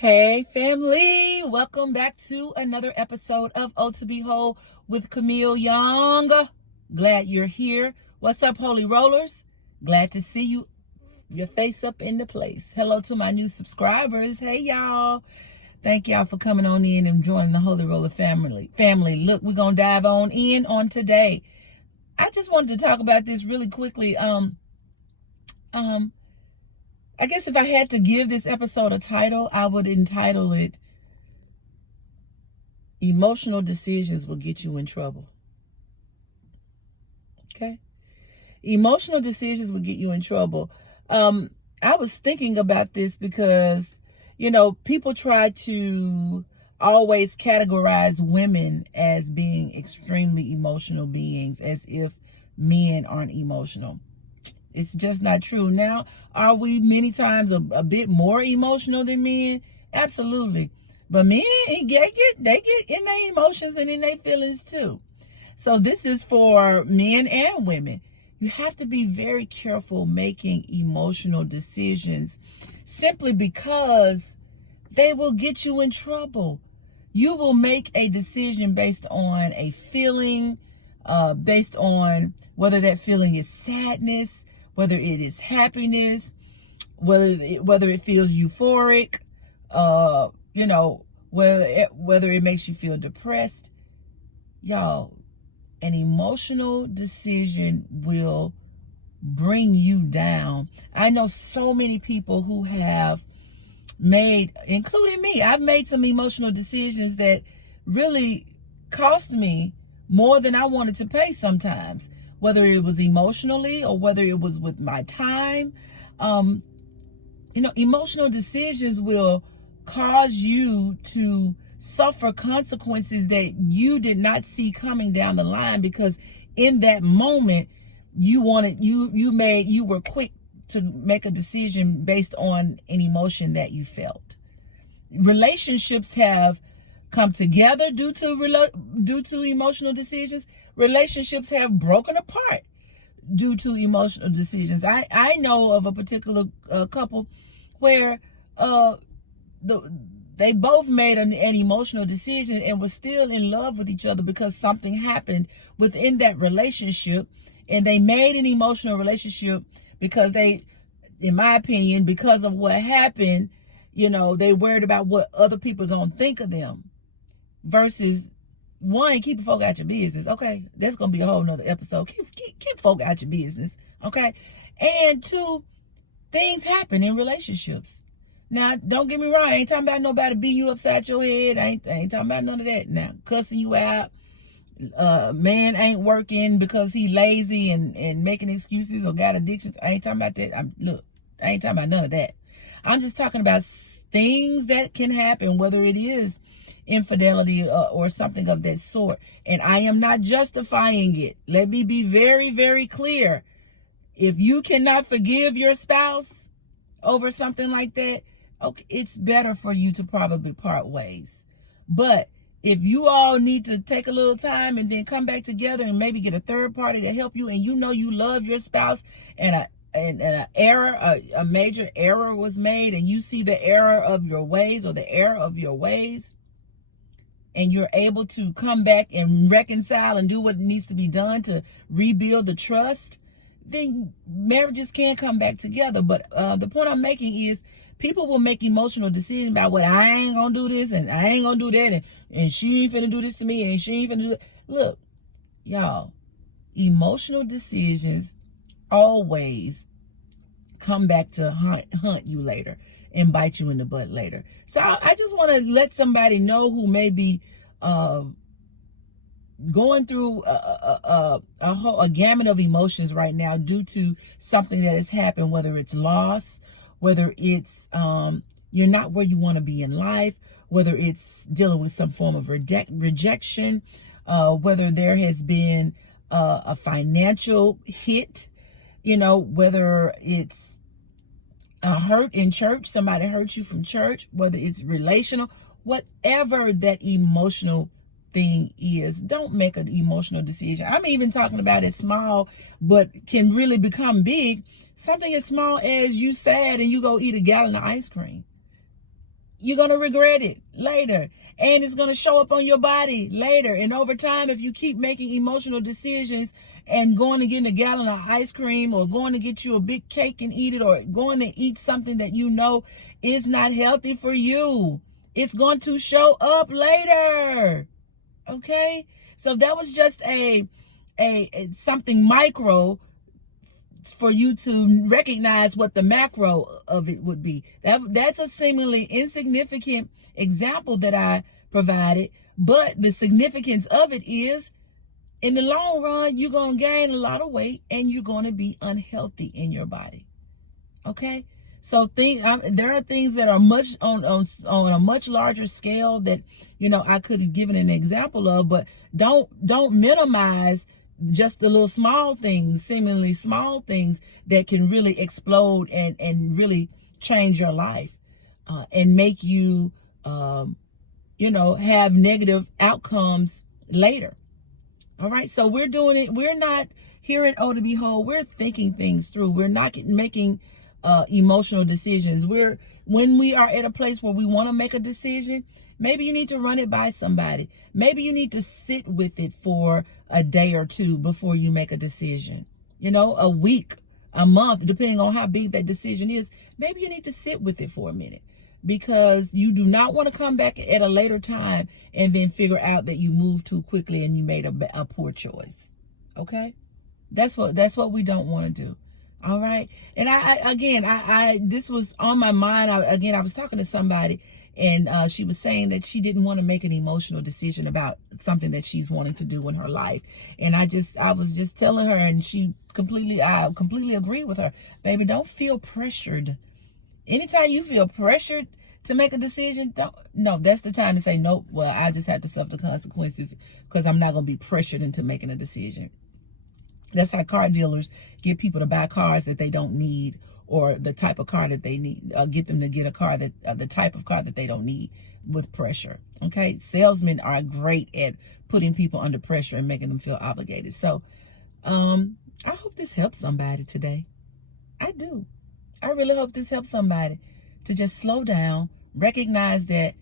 Hey family, welcome back to another episode of O to Be Whole with Camille Young. Glad you're here. What's up, Holy Rollers? Glad to see you, your face up in the place. Hello to my new subscribers. Hey y'all. Thank y'all for coming on in and joining the Holy Roller family. Look, we're gonna dive on in on today. I just wanted to talk about this really quickly. I guess if I had to give this episode a title, I would entitle it Emotional Decisions Will Get You in Trouble. Okay? Emotional decisions will get you in trouble. I was thinking about this because, people try to always categorize women as being extremely emotional beings, as if men aren't emotional. It's just not true. Now, are we many times a bit more emotional than men? Absolutely. But men, they get in their emotions and in their feelings too. So this is for men and women. You have to be very careful making emotional decisions simply because they will get you in trouble. You will make a decision based on a feeling, based on whether that feeling is sadness, whether it is happiness, whether it feels euphoric, whether it makes you feel depressed. Y'all, an emotional decision will bring you down. I know so many people who have made, including me, I've made some emotional decisions that really cost me more than I wanted to pay sometimes, whether it was emotionally or whether it was with my time. Emotional decisions will cause you to suffer consequences that you did not see coming down the line, because in that moment you were quick to make a decision based on an emotion that you felt. Relationships have come together due to emotional decisions. Relationships have broken apart due to emotional decisions. I know of a particular couple where they both made an emotional decision and were still in love with each other because something happened within that relationship, and they made an emotional relationship because they, in my opinion, because of what happened, they worried about what other people are going to think of them, versus one, keep folk out your business. Okay, that's gonna be a whole nother episode. Keep folk out your business. Okay, and two, things happen in relationships. Now, don't get me wrong, I ain't talking about nobody beating you upside your head. I ain't talking about none of that. Now, cussing you out, man ain't working because he lazy and making excuses or got addictions. I ain't talking about that. I ain't talking about none of that. I'm just talking about things that can happen, whether it is infidelity or something of that sort. And I am not justifying it. Let me be very, very clear. If you cannot forgive your spouse over something like that, okay, it's better for you to probably part ways. But if you all need to take a little time and then come back together and maybe get a third party to help you, and you love your spouse, and a major error was made, and you see the error of your ways or the error of your ways, and you're able to come back and reconcile and do what needs to be done to rebuild the trust, then marriages can come back together. But the point I'm making is, people will make emotional decisions about what, I ain't gonna do this and I ain't gonna do that, and she ain't finna do this to me and she ain't finna do it. Look, y'all, emotional decisions always come back to hunt you later and bite you in the butt later. So I just want to let somebody know who may be going through a gamut of emotions right now due to something that has happened, whether it's loss, whether it's you're not where you want to be in life, whether it's dealing with some form of rejection, whether there has been a financial hit, whether it's a hurt in church, somebody hurt you from church, whether it's relational, whatever that emotional thing is, don't make an emotional decision. I'm even talking about it small, but can really become big. Something as small as you sad and you go eat a gallon of ice cream. you're going to regret it later. And it's going to show up on your body later. And over time, if you keep making emotional decisions and going to get a gallon of ice cream, or going to get you a big cake and eat it, or going to eat something that you know is not healthy for you, it's going to show up later. Okay? So that was just a something micro for you to recognize what the macro of it would be. That's a seemingly insignificant example that I provided, but the significance of it is, in the long run, you're going to gain a lot of weight and you're going to be unhealthy in your body. Okay? So there are things that are much on a much larger scale that, I could have given an example of, but don't minimize just the little small things, seemingly small things that can really explode and really change your life and make you, have negative outcomes later. All right. So we're doing it. We're not here at Oh to Behold. We're thinking things through. We're not making emotional decisions. When we are at a place where we want to make a decision, maybe you need to run it by somebody. Maybe you need to sit with it for a day or two before you make a decision. A week, a month, depending on how big that decision is. Maybe you need to sit with it for a minute, because you do not want to come back at a later time and then figure out that you moved too quickly and you made a poor choice. Okay? That's what we don't want to do. All right. And I this was on my mind. I was talking to somebody, and she was saying that she didn't want to make an emotional decision about something that she's wanting to do in her life. And I was just telling her, and I completely agree with her. Baby, don't feel pressured. Anytime you feel pressured to make a decision, that's the time to say, nope, well, I just have to suffer the consequences, because I'm not going to be pressured into making a decision. That's how car dealers get people to buy cars that they don't need, or the type of car that they need, get them to get a car the type of car that they don't need with pressure. Okay. Salesmen are great at putting people under pressure and making them feel obligated. So, I hope this helps somebody today. I do. I really hope this helps somebody to just slow down, recognize that,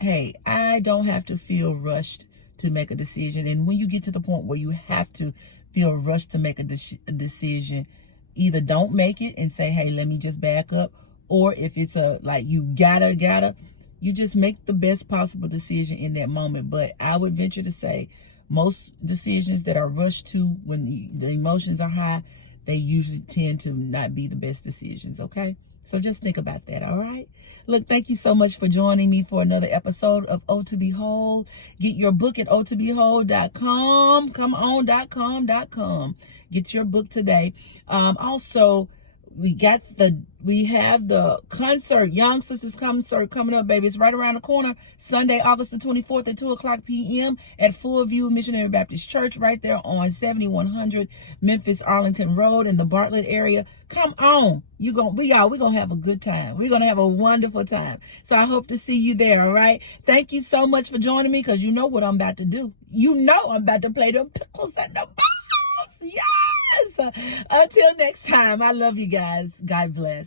hey, I don't have to feel rushed to make a decision. And when you get to the point where you have to feel rushed to make a decision, either don't make it and say, hey, let me just back up. Or if it's you gotta, you just make the best possible decision in that moment. But I would venture to say most decisions that are rushed to when the emotions are high, they usually tend to not be the best decisions. Okay. So just think about that. All right. Look, thank you so much for joining me for another episode of Oh to Behold. Get your book at ohtobehold.com. Come on.com. Get your book today. Also, we have the concert, Young Sisters concert coming up, baby. It's right around the corner. Sunday, August the 24th at 2:00 p.m. at Full View Missionary Baptist Church, right there on 7100 Memphis Arlington Road in the Bartlett area. Come on. We're gonna have a good time. We're gonna have a wonderful time. So I hope to see you there. All right. Thank you so much for joining me, because you know what I'm about to do. I'm about to play them pickles and the balls. Yes. Until next time, I love you guys. God bless.